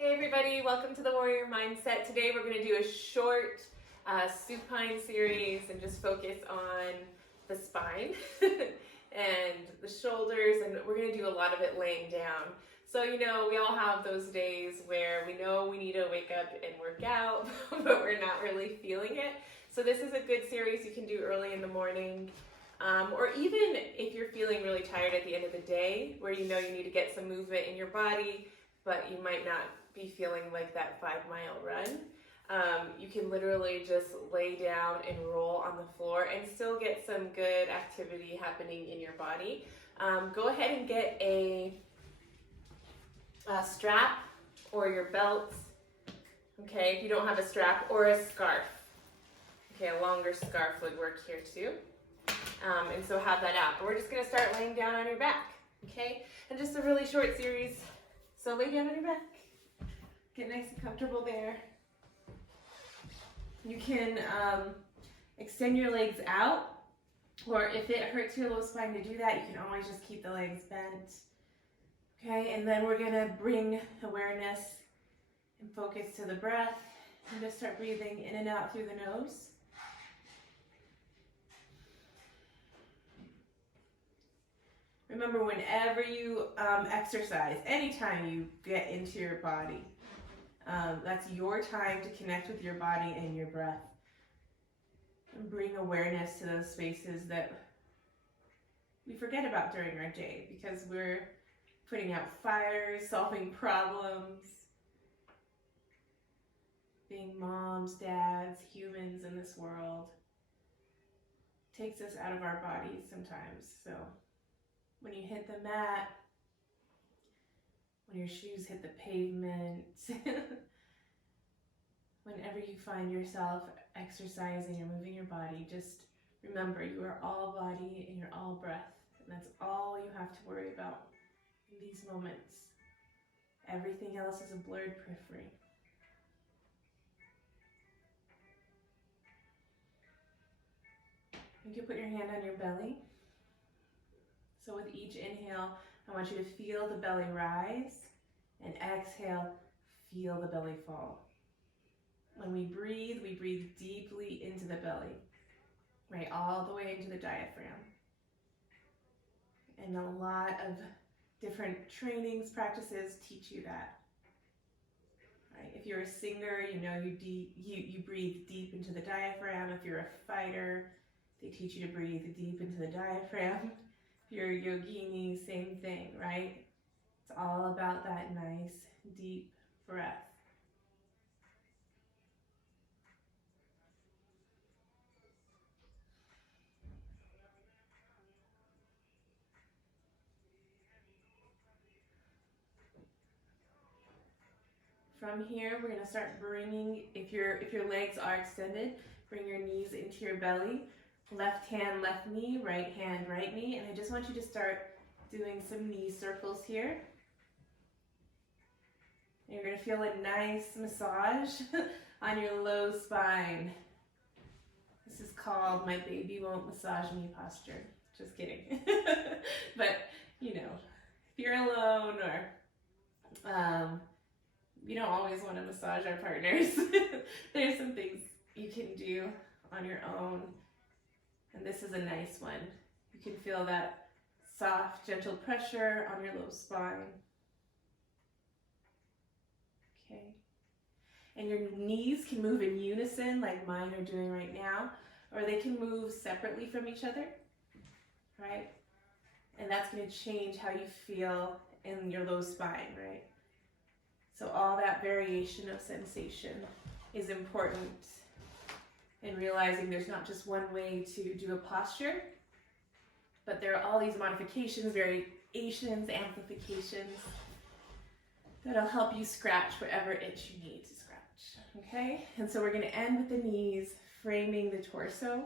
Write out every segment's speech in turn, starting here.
Hey everybody, welcome to the Warrior Mindset. Today we're going to do a short supine series and just focus on the spine and the shoulders, and we're going to do a lot of it laying down. So we all have those days where we know we need to wake up and work out, but we're not really feeling it. So this is a good series you can do early in the morning. Or even if you're feeling really tired at the end of the day, where you need to get some movement in your body, but you might not be feeling like that 5-mile run. You can literally just lay down and roll on the floor and still get some good activity happening in your body. Go ahead and get a strap or your belt, okay, if you don't have a strap, or a scarf. Okay, a longer scarf would work here too. And so have that out. But we're just going to start laying down on your back, okay? And just a really short series. So lay down on your back. Get nice and comfortable there. You can extend your legs out, or if it hurts your low spine to do that, you can always just keep the legs bent. Okay, and then we're going to bring awareness and focus to the breath, and just start breathing in and out through the nose. Remember, whenever you exercise, anytime you get into your body, that's your time to connect with your body and your breath. And bring awareness to those spaces that we forget about during our day because we're putting out fires, solving problems, being moms, dads, humans in this world. Takes us out of our bodies sometimes. So when you hit the mat, when your shoes hit the pavement, whenever you find yourself exercising or moving your body, just remember you are all body and you're all breath. And that's all you have to worry about in these moments. Everything else is a blurred periphery. You can put your hand on your belly. So with each inhale, I want you to feel the belly rise, and exhale, feel the belly fall. When we breathe deeply into the belly, right, all the way into the diaphragm. And a lot of different trainings, practices teach you that. Right? If you're a singer, you breathe deep into the diaphragm. If you're a fighter, they teach you to breathe deep into the diaphragm. If you're a yogini, same thing, right? It's all about that nice, deep breath. From here, we're going to start bringing, if your legs are extended, bring your knees into your belly. Left hand, left knee, right hand, right knee. And I just want you to start doing some knee circles here. And you're going to feel a nice massage on your low spine. This is called my baby won't massage me posture. Just kidding. But, if you're alone or you don't always want to massage our partners, there's some things you can do on your own. And this is a nice one. You can feel that soft, gentle pressure on your low spine. Okay. And your knees can move in unison like mine are doing right now, or they can move separately from each other, right? And that's going to change how you feel in your low spine, right? So all that variation of sensation is important in realizing there's not just one way to do a posture, but there are all these modifications, variations, amplifications that'll help you scratch whatever itch you need to scratch, okay? And so we're going to end with the knees framing the torso,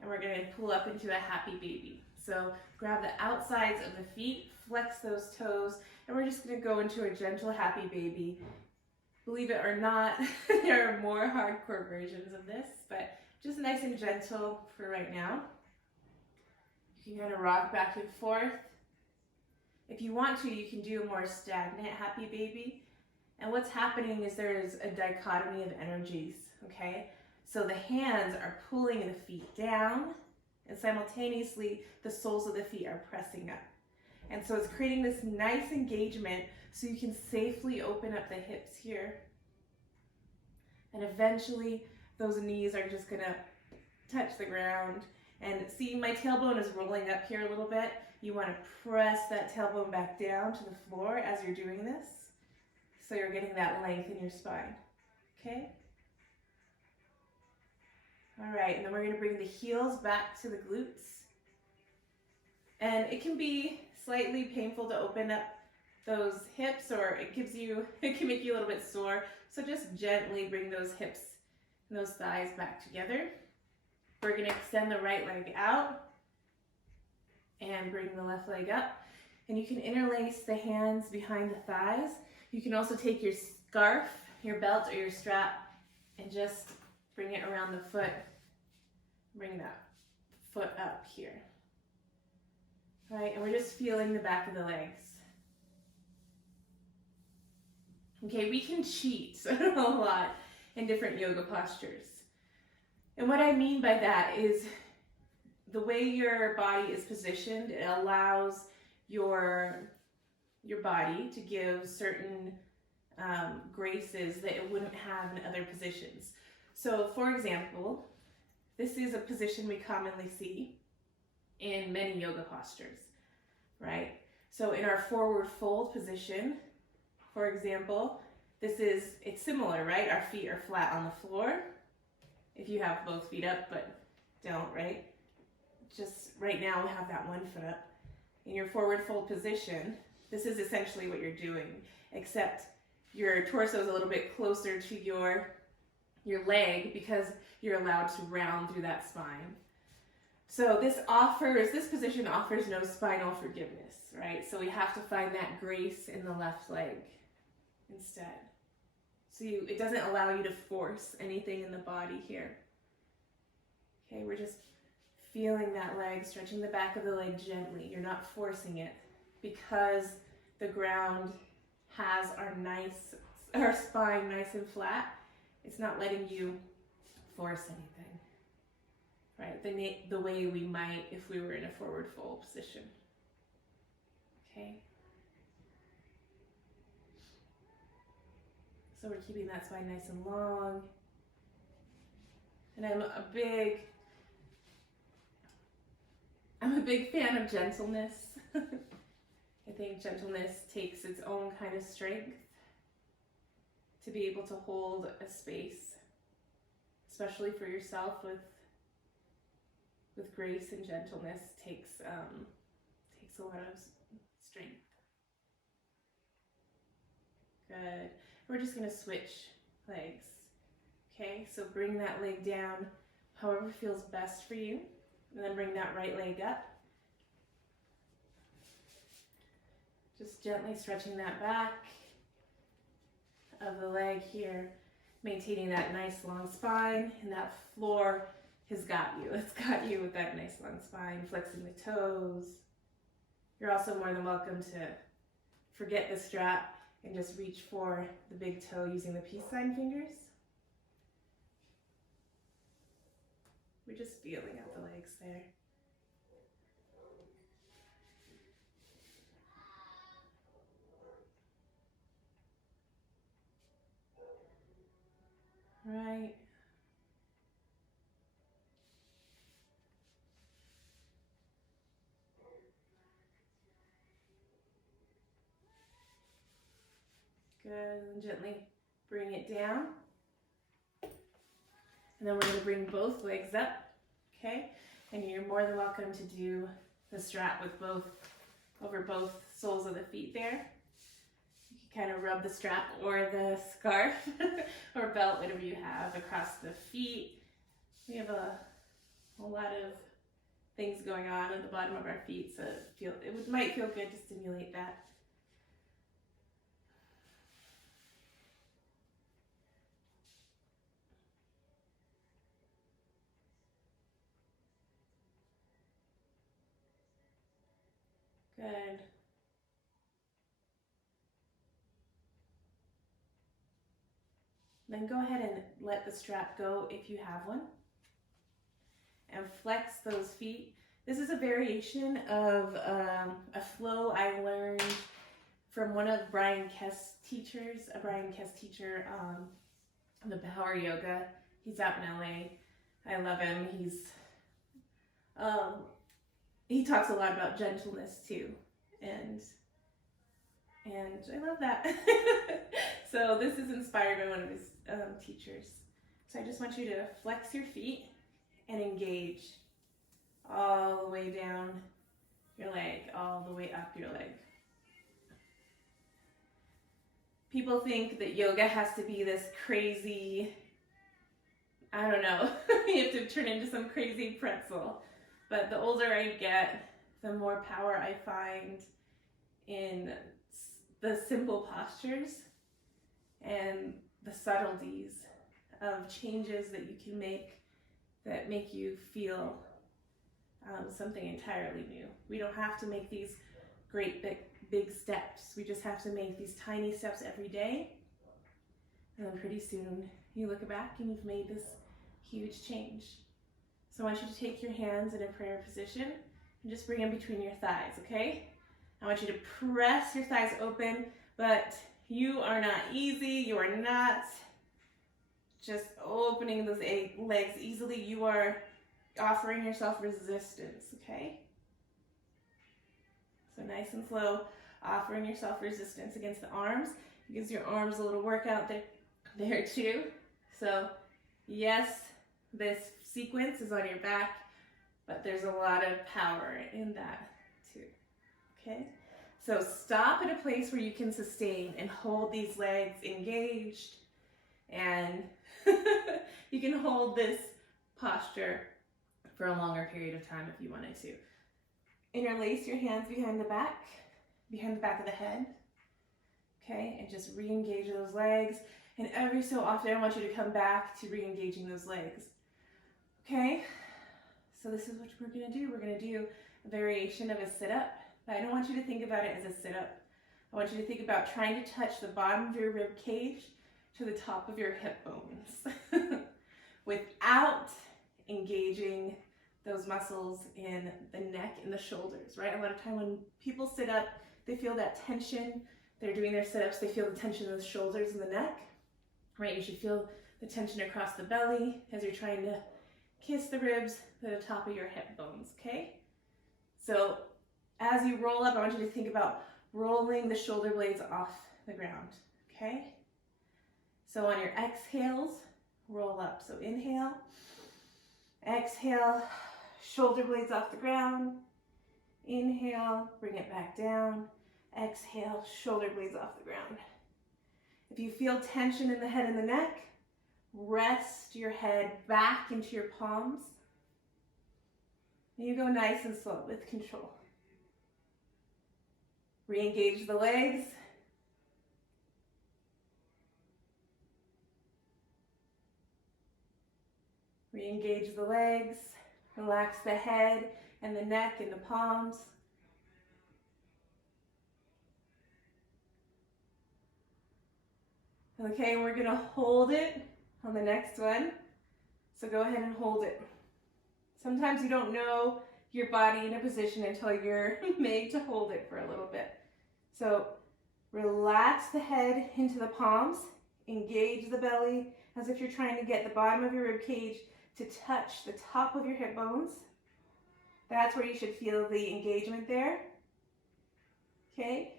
and we're going to pull up into a happy baby. So grab the outsides of the feet, flex those toes, and we're just going to go into a gentle happy baby. Believe it or not, there are more hardcore versions of this, but just nice and gentle for right now. You can kind of rock back and forth. If you want to, you can do a more stagnant happy baby. And what's happening is there is a dichotomy of energies, okay? So the hands are pulling the feet down, and simultaneously the soles of the feet are pressing up. And so it's creating this nice engagement so you can safely open up the hips here. And eventually those knees are just gonna touch the ground. And see, my tailbone is rolling up here a little bit. You wanna press that tailbone back down to the floor as you're doing this, so you're getting that length in your spine, okay? All right, and then we're gonna bring the heels back to the glutes. And it can be slightly painful to open up those hips, or it can make you a little bit sore. So just gently bring those hips and those thighs back together. We're gonna extend the right leg out and bring the left leg up. And you can interlace the hands behind the thighs. You can also take your scarf, your belt, or your strap and just bring it around the foot. Bring that foot up here. All right, and we're just feeling the back of the legs. Okay, we can cheat a lot in different yoga postures. And what I mean by that is the way your body is positioned, it allows your body to give certain graces that it wouldn't have in other positions. So for example, this is a position we commonly see in many yoga postures, right? So in our forward fold position, for example, it's similar, right? Our feet are flat on the floor. If you have both feet up, but don't, right? Just right now have that one foot up. In your forward fold position, this is essentially what you're doing, except your torso is a little bit closer to your leg because you're allowed to round through that spine. So this position offers no spinal forgiveness, right? So we have to find that grace in the left leg instead. So it doesn't allow you to force anything in the body here. Okay, we're just feeling that leg, stretching the back of the leg gently. You're not forcing it because the ground has our spine nice and flat. It's not letting you force anything, right? The way we might if we were in a forward fold position. Okay. So we're keeping that spine nice and long. And I'm a big fan of gentleness. I think gentleness takes its own kind of strength to be able to hold a space, especially for yourself with grace and gentleness takes a lot of strength. Good. We're just going to switch legs. Okay, so bring that leg down however feels best for you, and then bring that right leg up. Just gently stretching that back of the leg here, maintaining that nice long spine, and that floor has got you. It's got you with that nice long spine, flexing the toes. You're also more than welcome to forget the strap and just reach for the big toe using the peace sign fingers. We're just feeling out the legs there. Right. Good, and gently bring it down. And then we're going to bring both legs up, okay? And you're more than welcome to do the strap with over both soles of the feet there. You can kind of rub the strap or the scarf or belt, whatever you have, across the feet. We have a lot of things going on at the bottom of our feet, so it might feel good to stimulate that. Good. Then go ahead and let the strap go if you have one. And flex those feet. This is a variation of a flow I learned from one of Brian Kest's teachers, a Brian Kest teacher, the Power Yoga. He's out in LA. I love him. He talks a lot about gentleness too, and I love that. So this is inspired by one of his teachers. So I just want you to flex your feet and engage all the way down your leg, all the way up your leg. People think that yoga has to be this crazy, I don't know, you have to turn into some crazy pretzel. But the older I get, the more power I find in the simple postures and the subtleties of changes that you can make that make you feel something entirely new. We don't have to make these great big steps. We just have to make these tiny steps every day. And then pretty soon you look back and you've made this huge change. So I want you to take your hands in a prayer position and just bring them between your thighs, okay? I want you to press your thighs open, but you are not easy. You are not just opening those legs easily. You are offering yourself resistance, okay? So nice and slow, offering yourself resistance against the arms. It gives your arms a little workout there too. So yes, this sequence is on your back, but there's a lot of power in that too, okay? So stop at a place where you can sustain and hold these legs engaged, and you can hold this posture for a longer period of time if you wanted to. Interlace your hands behind the back of the head, okay? And just re-engage those legs. And every so often I want you to come back to re-engaging those legs, okay? So this is what we're gonna do. We're gonna do a variation of a sit-up, but I don't want you to think about it as a sit-up. I want you to think about trying to touch the bottom of your rib cage to the top of your hip bones without engaging those muscles in the neck and the shoulders, right? A lot of time when people sit up, they feel that tension. They're doing their sit-ups, they feel the tension in the shoulders and the neck, right? You should feel the tension across the belly as you're trying to kiss the ribs to the top of your hip bones, okay? So as you roll up, I want you to think about rolling the shoulder blades off the ground, okay? So on your exhales, roll up. So inhale, exhale, shoulder blades off the ground. Inhale, bring it back down. Exhale, shoulder blades off the ground. If you feel tension in the head and the neck, rest your head back into your palms. And you go nice and slow with control. Re-engage the legs. Re-engage the legs. Relax the head and the neck and the palms. Okay, we're gonna hold it on the next one. So go ahead and hold it. Sometimes you don't know your body in a position until you're made to hold it for a little bit. So relax the head into the palms, engage the belly as if you're trying to get the bottom of your rib cage to touch the top of your hip bones. That's where you should feel the engagement there. Okay,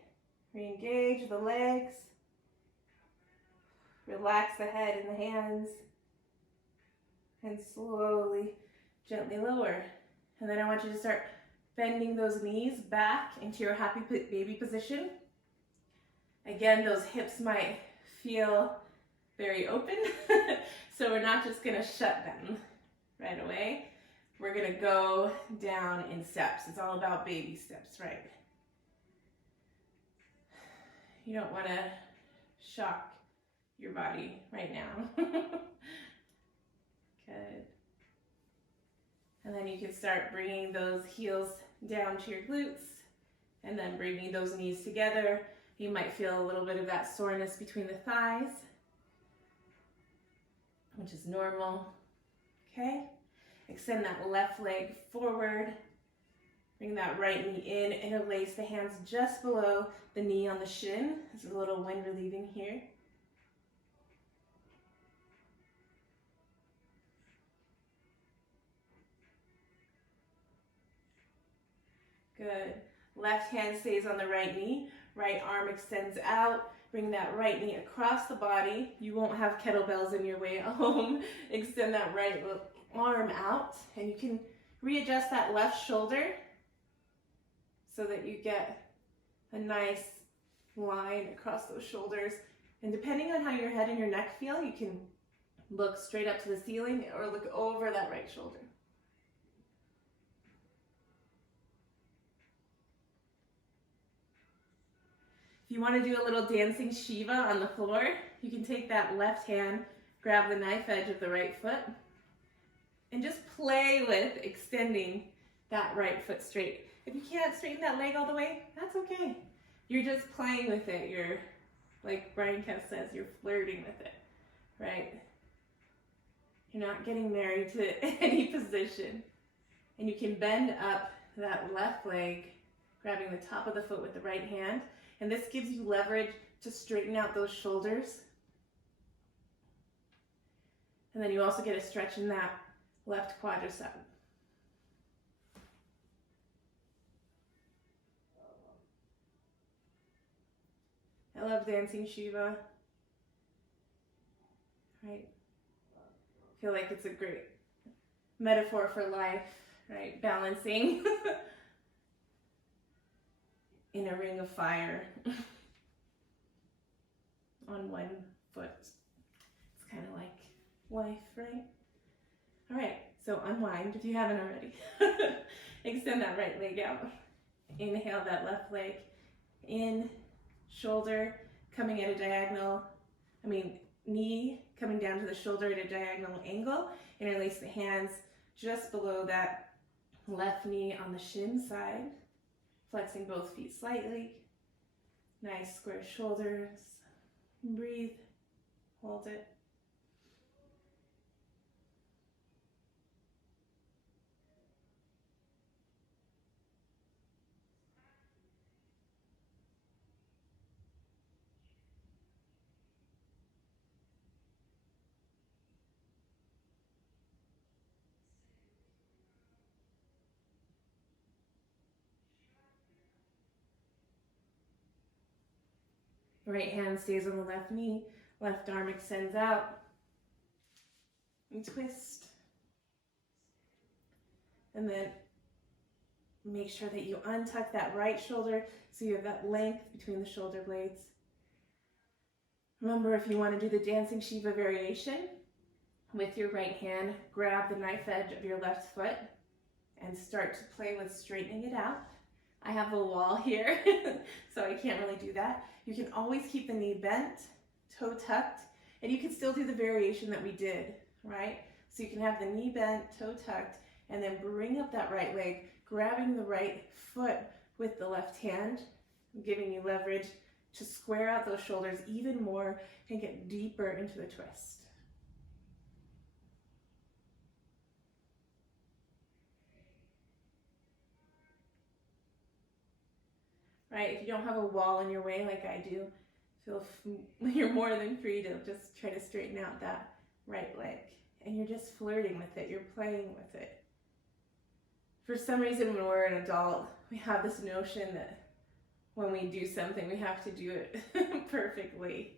re-engage the legs. Relax the head and the hands. And slowly, gently lower. And then I want you to start bending those knees back into your happy baby position. Again, those hips might feel very open, so we're not just gonna shut them right away. We're gonna go down in steps. It's all about baby steps, right? You don't wanna shock your body right now. Good. And then you can start bringing those heels down to your glutes and then bringing those knees together. You might feel a little bit of that soreness between the thighs. which is normal. Okay, extend that left leg forward. Bring that right knee in, interlace the hands just below the knee on the shin. There's a little wind relieving here. Good. Left hand stays on the right knee. Right arm extends out. Bring that right knee across the body. You won't have kettlebells in your way at home. Extend that right arm out, and you can readjust that left shoulder so that you get a nice line across those shoulders. And depending on how your head and your neck feel, you can look straight up to the ceiling or look over that right shoulder. If you want to do a little dancing Shiva on the floor, you can take that left hand, grab the knife edge of the right foot, and just play with extending that right foot straight. If you can't straighten that leg all the way, that's okay. You're just playing with it. You're, like Brian Kev says, you're flirting with it, right? You're not getting married to any position. And you can bend up that left leg, grabbing the top of the foot with the right hand. And this gives you leverage to straighten out those shoulders. And then you also get a stretch in that left quadricep. I love dancing Shiva. Right? I feel like it's a great metaphor for life, right? Balancing in a ring of fire on one foot. It's kind of like life, right? All right, so unwind if you haven't already. Extend that right leg out. Inhale that left leg in, shoulder coming at a diagonal, knee coming down to the shoulder at a diagonal angle. Interlace the hands just below that left knee on the shin side. Flexing both feet slightly. Nice square shoulders. Breathe. Hold it. Right hand stays on the left knee, left arm extends out, and twist. And then make sure that you untuck that right shoulder so you have that length between the shoulder blades. Remember, if you want to do the dancing Shiva variation, with your right hand, grab the knife edge of your left foot and start to play with straightening it out. I have a wall here, so I can't really do that. You can always keep the knee bent, toe tucked, and you can still do the variation that we did, right? So you can have the knee bent, toe tucked, and then bring up that right leg, grabbing the right foot with the left hand, giving you leverage to square out those shoulders even more and get deeper into the twist. Right, if you don't have a wall in your way like I do, you're more than free to just try to straighten out that right leg. And you're just flirting with it, you're playing with it. For some reason, when we're an adult, we have this notion that when we do something, we have to do it perfectly.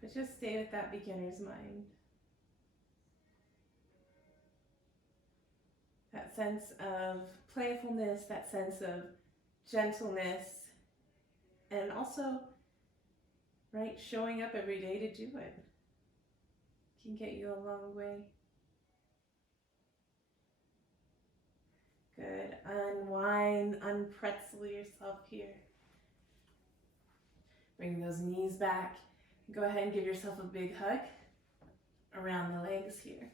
But just stay with that beginner's mind. That sense of playfulness, that sense of gentleness, and also, right, showing up every day to do it can get you a long way. Good. Unwind, unpretzel yourself here. Bring those knees back. Go ahead and give yourself a big hug around the legs here.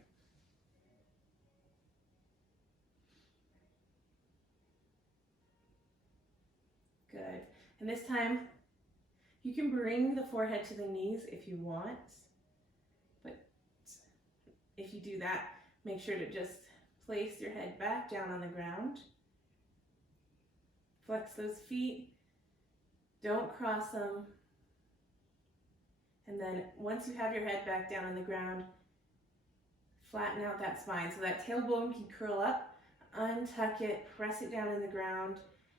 Good. And this time, you can bring the forehead to the knees if you want, but if you do that, make sure to just place your head back down on the ground. Flex those feet, don't cross them. And then once you have your head back down on the ground, flatten out that spine so that tailbone can curl up, untuck it, press it down in the ground,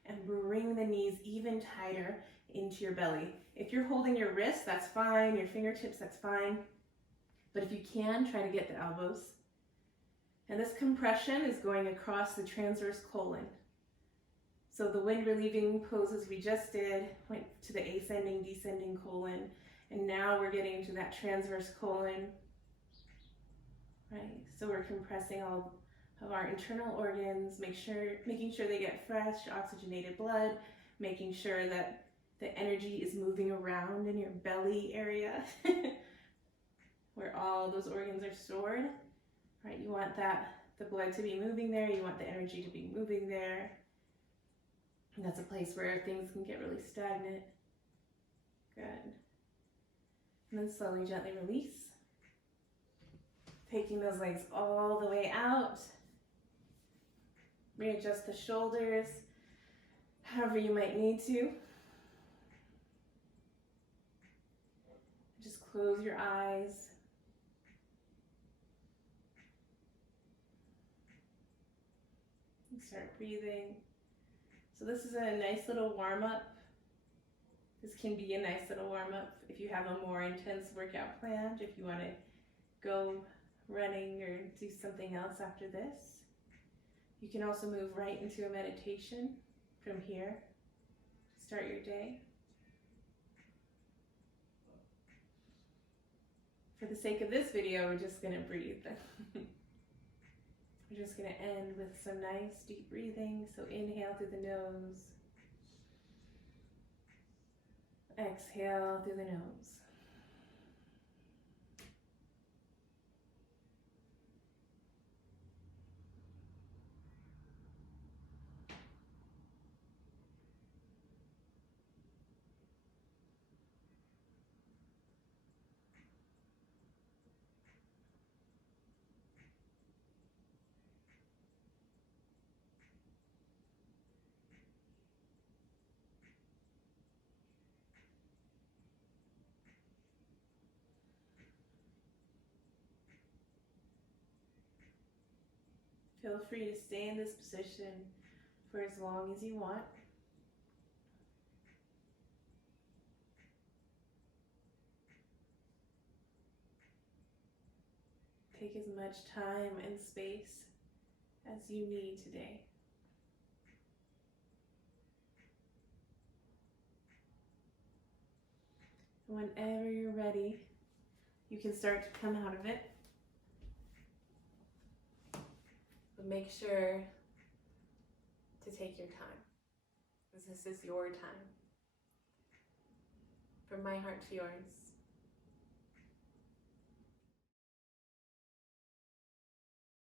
and bring the knees even tighter into your belly. If you're holding your wrists, that's fine, your fingertips, that's fine. But if you can, try to get the elbows. And this compression is going across the transverse colon. So the wind relieving poses we just did went to the ascending, descending colon. And now we're getting into that transverse colon, right? So we're compressing all of our internal organs, making sure they get fresh, oxygenated blood, making sure that the energy is moving around in your belly area where all those organs are stored, right? You want the blood to be moving there, you want the energy to be moving there. And that's a place where things can get really stagnant. Good. And then slowly, gently release. Taking those legs all the way out. Readjust the shoulders, however you might need to. Just close your eyes. And start breathing. So this is a nice little warm-up. This can be a nice little warm-up if you have a more intense workout planned, if you want to go running or do something else after this. You can also move right into a meditation from here to start your day. For the sake of this video, we're just going to breathe. We're just going to end with some nice deep breathing. So inhale through the nose. Exhale through the nose. Feel free to stay in this position for as long as you want. Take as much time and space as you need today. Whenever you're ready, you can start to come out of it. But make sure to take your time, because this is your time. From my heart to yours.